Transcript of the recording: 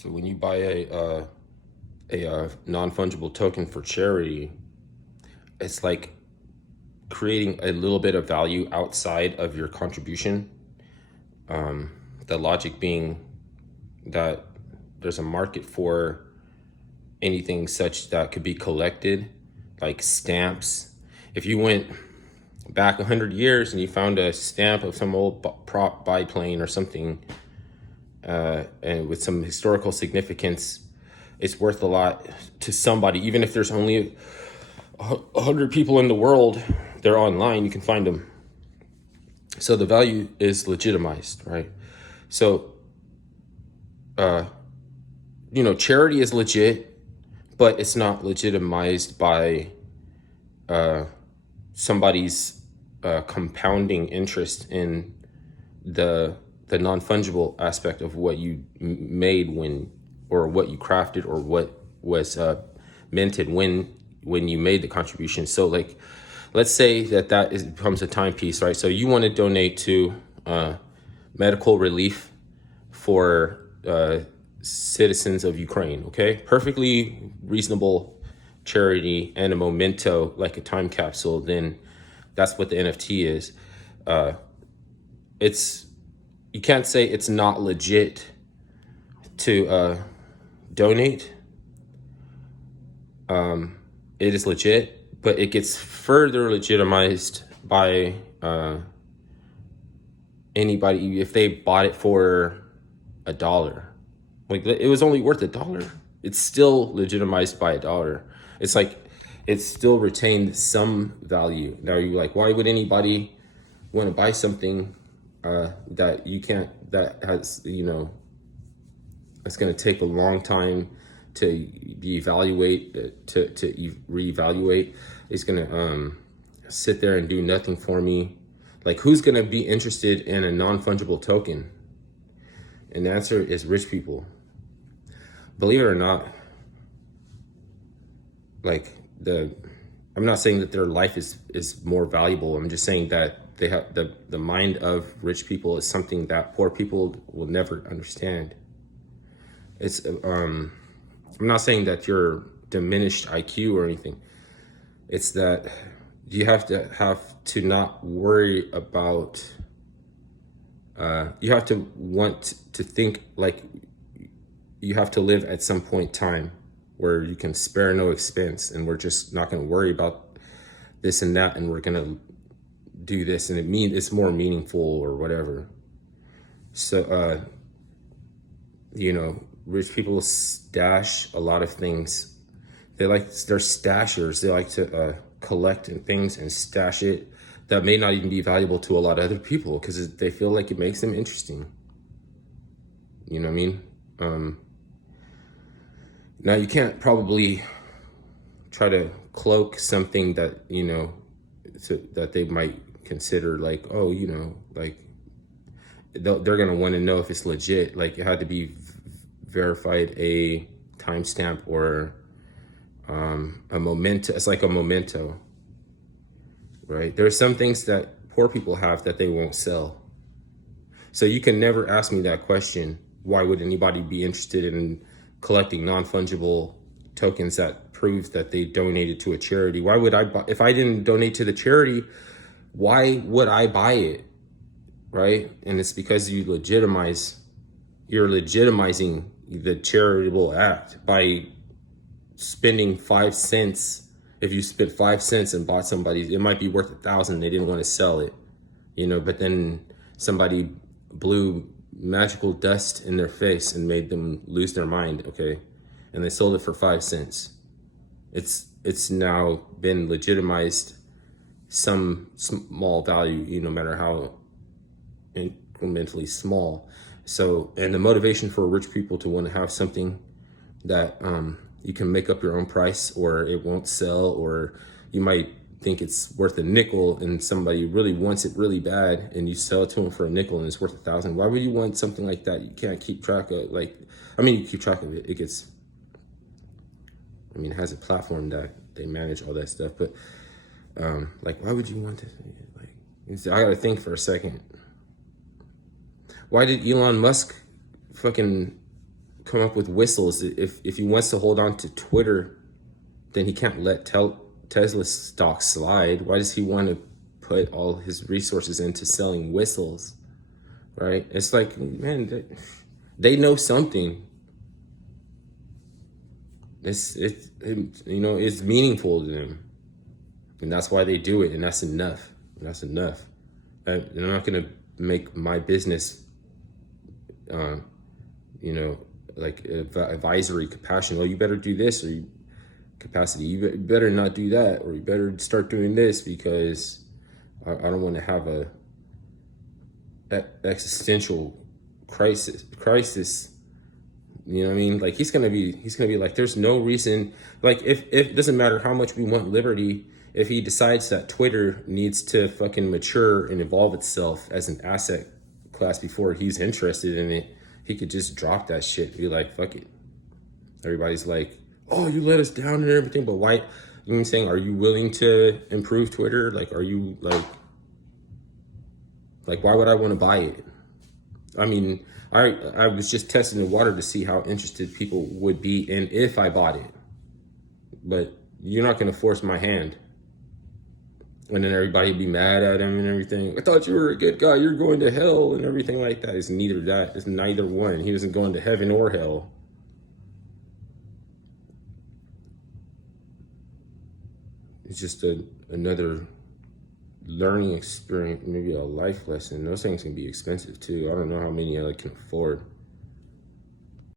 So when you buy a non-fungible token for charity, it's like creating a little bit of value outside of your contribution. The logic being that there's a market for anything such that could be collected, like stamps. If you went back 100 years and you found a stamp of some old prop biplane or something, and with some historical significance, it's worth a lot to somebody. Even if there's only 100 people in the world, they're online, you can find them. So the value is legitimized, right? So, charity is legit, but it's not legitimized by somebody's compounding interest in the non-fungible aspect of what you made or what you crafted, or what was minted when you made the contribution. So like, let's say that becomes a timepiece, right? So you want to donate to medical relief for citizens of Ukraine, okay? Perfectly reasonable charity and a memento, like a time capsule. Then that's what the NFT is. You can't say it's not legit to donate. It is legit, but it gets further legitimized by anybody if they bought it for $1. Like, it was only worth $1. It's still legitimized by $1. It's like it still retained some value. Now you're like, why would anybody want to buy something that you can't, that has, it's going to take a long time to reevaluate. It's going to sit there and do nothing for me. Like, who's going to be interested in a non-fungible token? And the answer is rich people. Believe it or not, like, I'm not saying that their life is more valuable. I'm just saying that they have the mind of rich people is something that poor people will never understand. It's I'm not saying that you're diminished IQ or anything. It's that you have to not worry about. You have to want to think like you have to live at some point in time where you can spare no expense, and we're just not going to worry about this and that, and we're going to do this, and it's more meaningful or whatever. So, rich people stash a lot of things. They're stashers. They like to collect things and stash it that may not even be valuable to a lot of other people because they feel like it makes them interesting. You know what I mean? Now you can't probably try to cloak something that, that they might consider like, oh, like they're going to want to know if it's legit. Like, it had to be verified, a timestamp or a memento. It's like a memento, right? There are some things that poor people have that they won't sell. So you can never ask me that question. Why would anybody be interested in collecting non-fungible tokens that proves that they donated to a charity? Why would I buy, if I didn't donate to the charity, why would I buy it, right? And it's because you're legitimizing the charitable act by spending 5 cents. If you spent 5 cents and bought somebody's, it might be worth 1,000. They didn't want to sell it, but then somebody blew magical dust in their face and made them lose their mind, okay? And they sold it for 5 cents. It's now been legitimized some small value, no matter how incrementally small. So, and the motivation for rich people to want to have something that you can make up your own price, or it won't sell, or you might think it's worth a nickel and somebody really wants it really bad and you sell it to them for a nickel and it's worth 1,000. Why would you want something like that? You can't keep track of, you keep track of it. It has a platform that they manage all that stuff, but why would you want to, I gotta think for a second. Why did Elon Musk fucking come up with whistles. If he wants to hold on to Twitter, then he can't let Tesla stock slide. Why does he want to put all his resources into selling whistles, right? It's like, man, they know something. It's meaningful to them, and that's why they do it, and that's enough. That's enough. And I'm not gonna make my business, like advisory capacity. Well, you better do this, or capacity. You better not do that, or you better start doing this, because I don't want to have a existential crisis. You know what I mean? Like he's gonna be like, there's no reason. Like if it doesn't matter how much we want liberty, if he decides that Twitter needs to fucking mature and evolve itself as an asset class before he's interested in it, he could just drop that shit. Be like, fuck it. Everybody's like, oh, you let us down and everything, but why? You know what I'm saying? Are you willing to improve Twitter? Like, are you like why would I want to buy it? I mean, I was just testing the water to see how interested people would be in if I bought it. But you're not going to force my hand. And then everybody be mad at him and everything. I thought you were a good guy. You're going to hell and everything like that. It's neither that. It's neither one. He wasn't going to heaven or hell. It's just another learning experience, maybe a life lesson. Those things can be expensive too. I don't know how many I can afford.